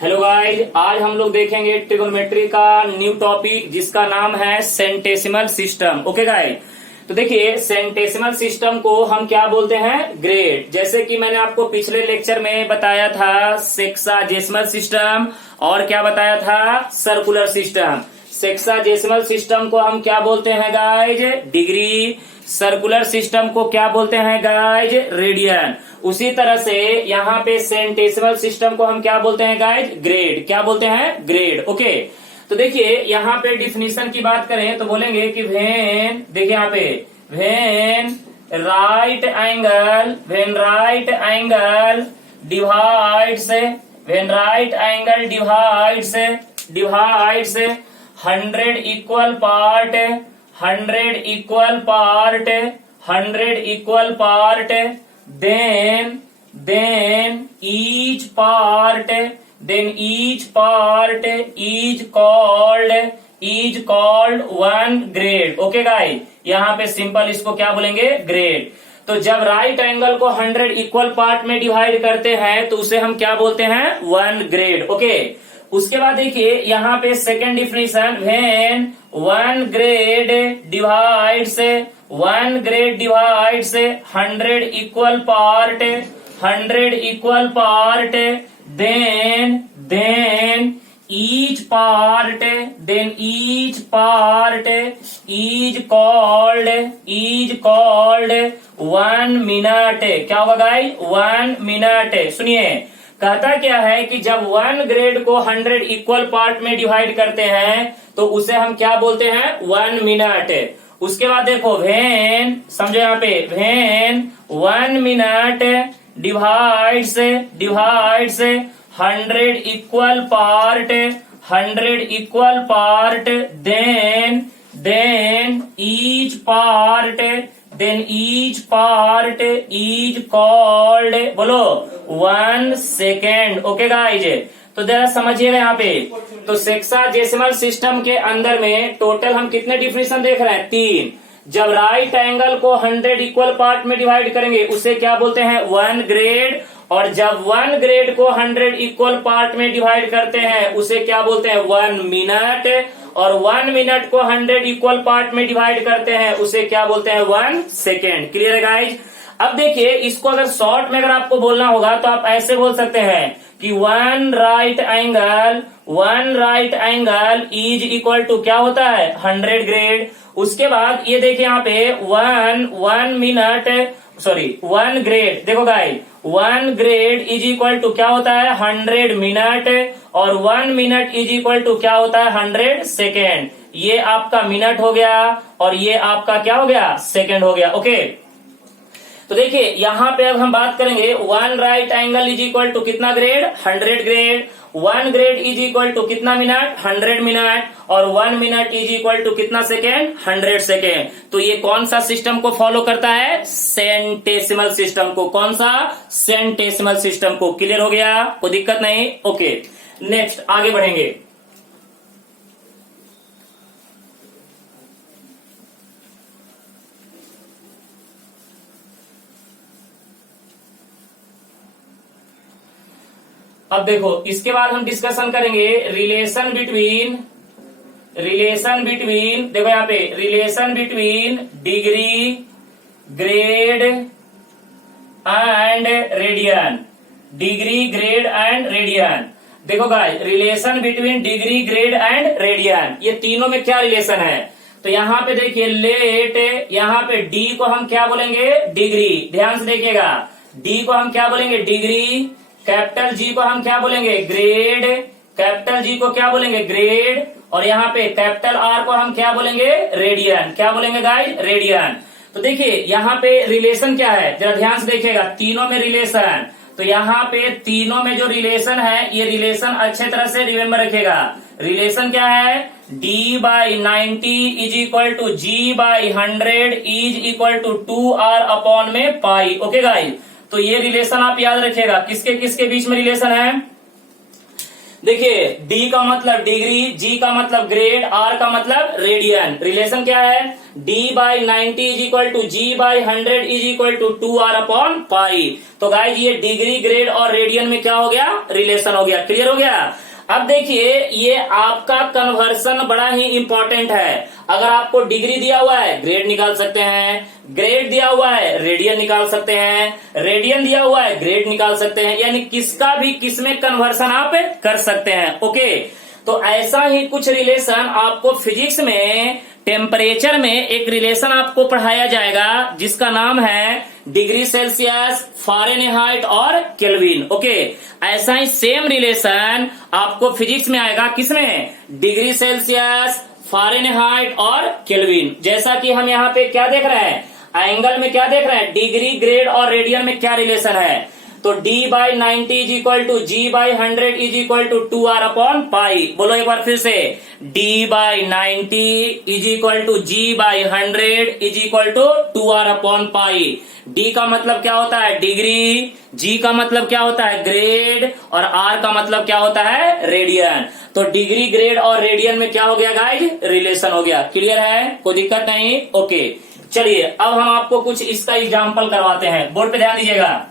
Hello guys, आज हम लोग देखेंगे ट्रिगोनोमेट्री का न्यू टॉपिक जिसका नाम है सेंटेसिमल सिस्टम। ओके गाइस, तो देखिए सेंटेसिमल सिस्टम को हम क्या बोलते हैं, ग्रेड। जैसे कि मैंने आपको पिछले लेक्चर में बताया था सेक्साजेसिमल सिस्टम और क्या बताया था, सर्कुलर सिस्टम। सेक्साजेसिमल सिस्टम को हम क्या बोलते हैं गाइज, डिग्री। सर्कुलर सिस्टम को क्या बोलते हैं गाइज, रेडियन। उसी तरह से यहाँ पे सेंटेसिमल सिस्टम को हम क्या बोलते हैं गाइज, ग्रेड। क्या बोलते हैं, ग्रेड। ओके, तो देखिए यहाँ पे डिफिनीशन की बात करें तो बोलेंगे कि व्हेन, देखिए यहाँ पे when right angle divides, when right angle divides 100 equal part, then each part is called one grade। Okay guys, यहाँ पे सिंपल इसको क्या बोलेंगे, ग्रेड। तो जब राइट एंगल को 100 इक्वल पार्ट में डिवाइड करते हैं तो उसे हम क्या बोलते हैं, 1 ग्रेड। ओके, उसके बाद देखिए यहाँ पे second definition, when 1 grade divides 100 equal part, then each part is called 1 minute। क्या होगा गाइस, 1 मिनट। सुनिए, कहता क्या है कि जब 1 ग्रेड को 100 इक्वल पार्ट में डिवाइड करते हैं तो उसे हम क्या बोलते हैं, 1 मिनट। उसके बाद देखो व्हेन, समझो यहाँ पे when 1 minute divides 100 equal part, then each part is called, बोलो, 1 सेकेंड। ओके गाइज, तो जरा समझिएगा यहाँ पे। तो सेक्साजेसिमल सिस्टम के अंदर में टोटल हम कितने डिफिनेशन देख रहे हैं, 3। जब राइट एंगल को 100 इक्वल पार्ट में डिवाइड करेंगे उसे क्या बोलते हैं, 1 ग्रेड। और जब 1 ग्रेड को 100 इक्वल पार्ट में डिवाइड करते हैं उसे क्या बोलते हैं, 1 मिनट। और 1 मिनट को 100 इक्वल पार्ट में डिवाइड करते हैं उसे क्या बोलते हैं, 1 सेकेंड। क्लियर है गाइज। अब देखिए इसको अगर शॉर्ट में अगर आपको बोलना होगा तो आप ऐसे बोल सकते हैं कि 1 right angle is equal to क्या होता है, 100 ग्रेड। उसके बाद ये देखिए यहाँ पे 1 ग्रेड, देखो guys 1 grade is equal to क्या होता है, 100 मिनट। और 1 मिनट इज इक्वल टू क्या होता है, 100 सेकेंड। ये आपका मिनट हो गया और ये आपका क्या हो गया, सेकेंड हो गया। ओके, तो देखिए यहाँ पे अब हम बात करेंगे 1 right angle is equal to कितना grade, 100 grade. 1 grade is equal to कितना मिनट, 100 मिनट। और 1 मिनट इज इक्वल टू कितना सेकेंड, 100 सेकेंड। तो ये कौन सा सिस्टम को फॉलो करता है, सेंटेसिमल सिस्टम को। कौन सा, सेंटेसिमल सिस्टम को। क्लियर हो गया, कोई दिक्कत नहीं। ओके, नेक्स्ट आगे बढ़ेंगे। अब देखो इसके बाद हम डिस्कशन करेंगे रिलेशन बिटवीन, देखो यहाँ पे relation between degree, grade and radian. Degree, grade and radian. देखो guys, relation between degree, grade and radian, ये तीनों में क्या रिलेशन है। तो यहाँ पे देखिए लेट, यहाँ पे डी को हम क्या बोलेंगे, डिग्री। ध्यान से देखिएगा, डी को हम क्या बोलेंगे, डिग्री। कैपिटल जी को हम क्या बोलेंगे, ग्रेड। कैपिटल जी को क्या बोलेंगे, ग्रेड। और यहाँ पे कैपिटल आर को हम क्या बोलेंगे, रेडियन। क्या बोलेंगे गाइस, रेडियन। तो देखिए यहाँ पे रिलेशन क्या है, जरा ध्यान से देखिएगा, तीनों में रिलेशन। तो यहाँ पे तीनों में जो रिलेशन है, ये रिलेशन अच्छे तरह से रिमेम्बर रखिएगा। रिलेशन क्या है, D/90 is equal to G/100 is equal to 2R upon में पाई। ओके गाइस, तो ये रिलेशन आप याद रखिएगा, किसके किसके बीच में रिलेशन है। देखिए डी का मतलब डिग्री, जी का मतलब ग्रेड, आर का मतलब रेडियन। रिलेशन क्या है? D by 90 is equal to G by 100 is equal to 2r upon pi. तो गाइस ये डिग्री, ग्रेड और रेडियन में क्या हो गया? रिलेशन हो गया। क्लियर हो गया? अब देखिए ये आपका कन्वर्सन बड़ा ही इंपॉर्टेंट है। अगर आपको डिग्री दिया हुआ है ग्रेड निकाल सकते हैं, ग्रेड दिया हुआ है रेडियन निकाल सकते हैं, रेडियन दिया हुआ है ग्रेड निकाल सकते हैं, यानी किसका भी किसमें कन्वर्सन आप कर सकते हैं। ओके, तो ऐसा ही कुछ रिलेशन आपको फिजिक्स में टेम्परेचर में एक रिलेशन आपको पढ़ाया जाएगा जिसका नाम है डिग्री सेल्सियस, फारेनहाइट और केल्विन। ओके, ऐसा ही सेम रिलेशन आपको फिजिक्स में आएगा, किसमें? डिग्री सेल्सियस, फारेनहाइट और केल्विन। जैसा कि हम यहाँ पे क्या देख रहे हैं, एंगल में क्या देख रहे हैं, डिग्री, ग्रेड और रेडियन में क्या रिलेशन है। तो d by 90 is equal to G by 100 is equal to 2r upon pi. बोलो एक बार फिर से, d by 90 is equal to G by 100 is equal to 2r upon pi. d का मतलब क्या होता है? डिग्री, g का मतलब क्या होता है? ग्रेड, और r का मतलब क्या होता है? रेडियन। तो डिग्री, ग्रेड और रेडियन में क्या हो गया गाइज? रिलेशन हो गया। क्लियर है? कोई दिक्कत नहीं? ओके, चलिए अब हम आपको कुछ इसका एग्जाम्पल करवाते हैं। बोर्ड पे ध्यान दीजिएगा।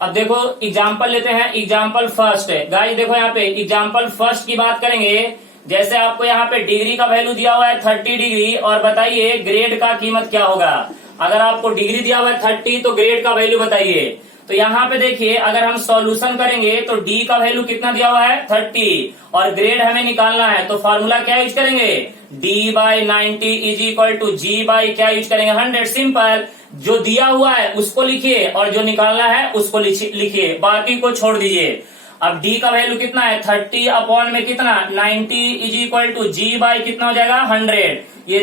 अब देखो एग्जाम्पल लेते हैं, एग्जाम्पल फर्स्ट है गाइस। देखो यहाँ पे एग्जाम्पल फर्स्ट की बात करेंगे। जैसे आपको यहाँ पे डिग्री का वैल्यू दिया हुआ है 30 डिग्री, और बताइए ग्रेड का कीमत क्या होगा। अगर आपको डिग्री दिया हुआ है 30 तो ग्रेड का वैल्यू बताइए। तो यहाँ पे देखिए अगर हम सॉल्यूशन करेंगे तो डी का वैल्यू कितना दिया हुआ है? 30, और ग्रेड हमें निकालना है। तो फॉर्मूला क्या यूज करेंगे? D by 90 is equal to G by क्या यूज करेंगे? 100। सिंपल, जो दिया हुआ है उसको लिखिए और जो निकालना है उसको लिखिए, बाकी को छोड़ दीजिए। अब d का वैल्यू कितना है? 30 अपॉन में कितना? 90 is equal to G by कितना हो जाएगा? 100। ये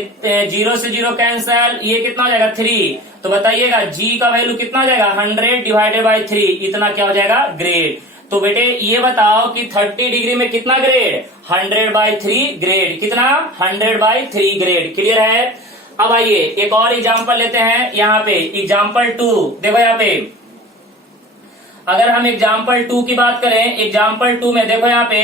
0 से 0 कैंसल, ये कितना हो जाएगा? 3। तो बताइएगा g का वैल्यू कितना हो जाएगा? 100 डिवाइडेड बाई 3, इतना क्या हो जाएगा? ग्रेड। तो बेटे ये बताओ कि 30 डिग्री में कितना ग्रेड? 100/3 ग्रेड। कितना? 100/3 ग्रेड। क्लियर है? अब आइए एक और एग्जाम्पल लेते हैं। यहाँ पे एग्जाम्पल 2 देखो। यहाँ पे अगर हम एग्जाम्पल 2 की बात करें, एग्जाम्पल 2 में देखो यहाँ पे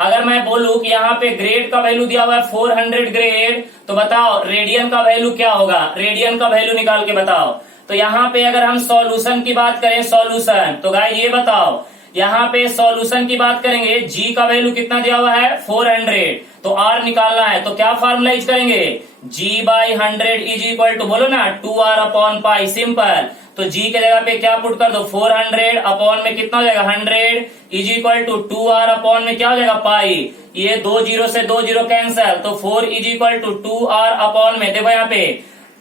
अगर मैं बोलूं कि यहाँ पे ग्रेड का वैल्यू दिया हुआ है 400 ग्रेड, तो बताओ रेडियन का वैल्यू क्या होगा? रेडियन का वैल्यू निकाल के बताओ। तो यहाँ पे अगर हम सॉल्यूशन की बात करें, सॉल्यूशन, तो गाइस ये बताओ यहाँ पे सॉल्यूशन की बात करेंगे, g का वैल्यू कितना दिया हुआ है? 400, तो r निकालना है। तो क्या फॉर्मूला यूज करेंगे? g by 100 is equal to, बोलो ना, 2r अपॉन पाई। सिंपल, तो g के जगह पे क्या पुट कर दो? 400 अपॉन में कितना हो जाएगा? 100 is equal to 2r upon में क्या हो जाएगा? पाई। ये 2 0 से 2 0 कैंसल, तो 4 is equal to 2r upon में, देखो यहाँ पे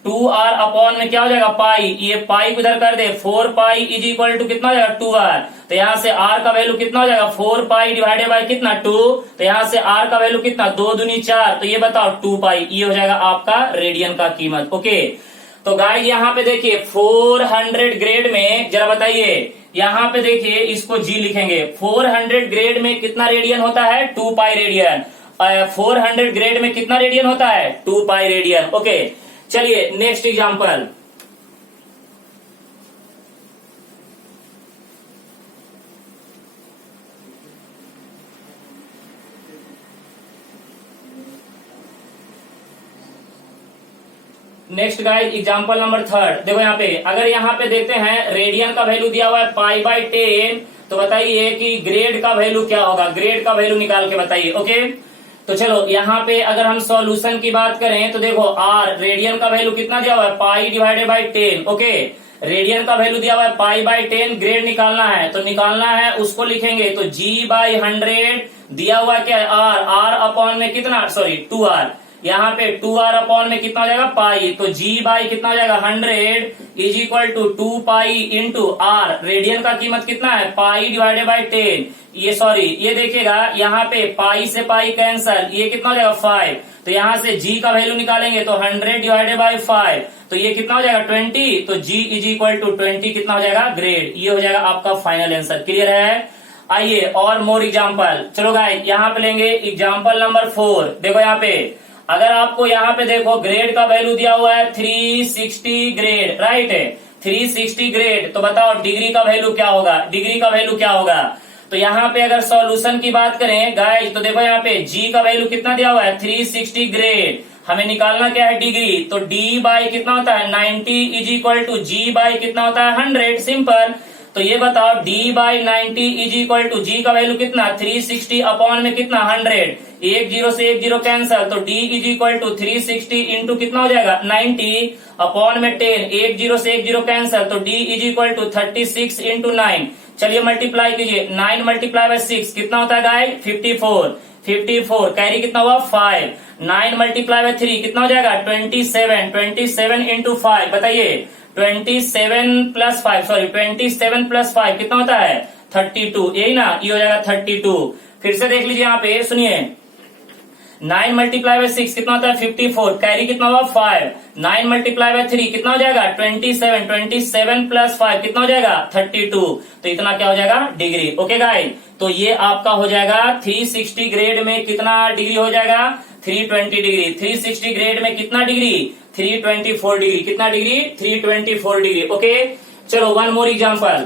2r अपॉन में क्या हो जाएगा? पाई। ये पाई को इधर कर दे, 4 पाई इज इक्वल टू कितना हो जाएगा? 2r। तो यहाँ से r का वैल्यू कितना हो जाएगा? 4 पाई डिवाइडेड बाई कितना? 2। तो यहाँ से r का वैल्यू कितना? 2 दूनी 4, तो ये बताओ 2 पाई। ये हो जाएगा आपका रेडियन का कीमत। ओके, तो गाइस यहाँ पे देखिए 400 ग्रेड में जरा बताइए, यहाँ पे देखिए इसको g लिखेंगे। 400 ग्रेड में कितना रेडियन होता है? 2 पाई रेडियन। 400 ग्रेड में कितना रेडियन होता है? 2 पाई रेडियन। ओके, चलिए next example. Next guys example number 3 देखो। यहाँ पे अगर यहाँ पे देखते हैं रेडियन का वैल्यू दिया हुआ है π/10, तो बताइए कि ग्रेड का वैल्यू क्या होगा? ग्रेड का वैल्यू निकाल के बताइए। ओके, तो चलो यहाँ पे अगर हम सॉल्यूशन की बात करें तो देखो r रेडियन का वैल्यू कितना दिया हुआ है? Pi divided by 10। Okay, radian का वैल्यू दिया हुआ है π/10, ग्रेड निकालना है। तो निकालना है उसको लिखेंगे, तो g/100 दिया हुआ क्या है? r अपॉन में कितना? Sorry 2r। यहाँ पे 2r अपॉन में कितना हो जाएगा? पाई। तो g बाई कितना हो जाएगा? 100 is equal to 2 pi into r। Radian का कीमत कितना है? Pi divided by 10। ये सॉरी, ये देखिएगा यहाँ पे पाई से पाई कैंसल, ये कितना हो जाएगा? 5। तो यहाँ से g का वैल्यू निकालेंगे तो 100 डिवाइडेड बाई 5, तो ये कितना हो जाएगा? 20। तो g इज इक्वल टू 20 कितना हो जाएगा? ग्रेड। ये हो जाएगा आपका फाइनल आंसर। क्लियर है? आइए और मोर एग्जाम्पल। चलो गाइस यहाँ पे लेंगे एग्जाम्पल नंबर 4। देखो यहाँ पे अगर आपको यहाँ पे देखो ग्रेड का वैल्यू दिया हुआ है 360 ग्रेड, राइट है 360 ग्रेड, तो बताओ डिग्री का वैल्यू क्या होगा, डिग्री का वैल्यू क्या होगा। तो यहाँ पे अगर सॉल्यूशन की बात करें गाइस, तो देखो यहाँ पे जी का वैल्यू कितना दिया हुआ है 360 ग्रेड, हमें निकालना क्या है डिग्री, तो डी बाई कितना होता है 90 is equal to G by कितना होता है 100, सिंपल। तो ये बताओ D by 90 is equal to G का वैल्यू कितना 360 अपॉन में कितना 100, एक जीरो से एक जीरो कैंसल, तो D is equal to 360 into कितना हो जाएगा 90 अपॉन में 10, एक जीरो से एक जीरो कैंसल, तो D is equal to 36 into 9। चलिए मल्टीप्लाई कीजिए, 9 मल्टीप्लाई बाय 6 कितना होता है गाइस 54, कैरी कितना हुआ 5, 9 मल्टीप्लाई बाय 3 कितना हो जाएगा 27 इंटू 5, बताइए 27 प्लस 5 कितना होता है 32, यही ना, ये हो जाएगा 32। फिर से देख लीजिए यहाँ पे, सुनिए 9 मल्टीप्लाई बाय 6 कितना होता है 54, कैरी कितना हुआ 5, 9 मल्टीप्लाई बाय 3 कितना हो जाएगा 27 प्लस 5 कितना हो जाएगा 32, तो इतना क्या हो जाएगा डिग्री। ओके गाइस, तो ये आपका हो जाएगा 360 ग्रेड में कितना डिग्री हो जाएगा 320 डिग्री, 360 ग्रेड में कितना डिग्री 324 डिग्री, कितना डिग्री 324 डिग्री। ओके चलो वन मोर एग्जांपल,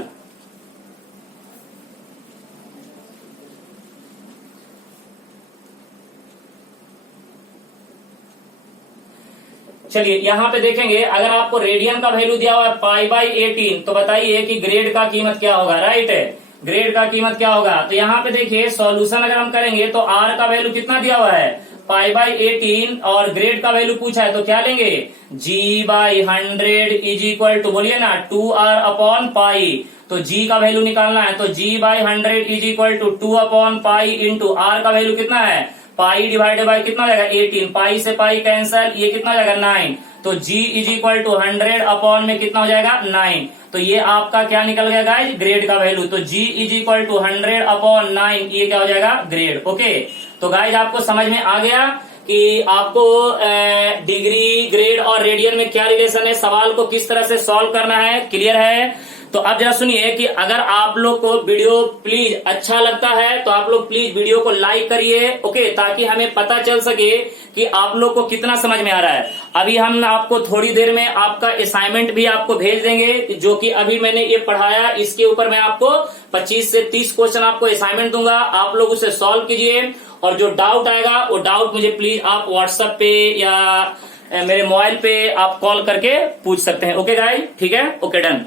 चलिए यहाँ पे देखेंगे, अगर आपको रेडियन का वैल्यू दिया हुआ है पाई बाई 18, तो बताइए कि ग्रेड का कीमत क्या होगा, राइट है ग्रेड का कीमत क्या होगा। तो यहाँ पे देखिए सॉल्यूशन अगर हम करेंगे तो आर का वैल्यू कितना दिया हुआ है पाई बाई 18 और ग्रेड का वैल्यू पूछा है, तो क्या लेंगे जी बाई 100 इज इक्वल टू, बोलिए ना 2r अपॉन पाई, तो जी का वैल्यू निकालना है, तो G by 100 is equal to 2 upon pi into R का वैल्यू कितना है पाई डिवाइडेड बाई कितना हो जाएगा 18, पाई से पाई कैंसल, ये कितना हो जाएगा 9, तो g is equal to 100 upon में कितना हो जाएगा 9, तो ये आपका क्या निकल गया गाइस ग्रेड का वैल्यू, तो g is equal to 100 upon 9, ये क्या हो जाएगा ग्रेड। ओके तो गाइस आपको समझ में आ गया कि आपको डिग्री ग्रेड और रेडियन में क्या रिलेशन है, सवाल को किस तरह से सॉल्व करना है, क्लियर है। तो अब जरा सुनिए कि अगर आप लोग को वीडियो प्लीज अच्छा लगता है तो आप लोग प्लीज वीडियो को लाइक करिए, ओके, ताकि हमें पता चल सके कि आप लोग को कितना समझ में आ रहा है। अभी हम आपको थोड़ी देर में आपका असाइनमेंट भी आपको भेज देंगे, जो कि अभी मैंने ये पढ़ाया इसके ऊपर मैं आपको 25 से 30 क्वेश्चन आपको असाइनमेंट दूंगा, आप लोग उसे सॉल्व कीजिए, और जो डाउट आएगा वो डाउट मुझे प्लीज आप व्हाट्सएप पे या मेरे मोबाइल पे आप कॉल करके पूछ सकते हैं। ओके गाइस, ठीक है, ओके डन।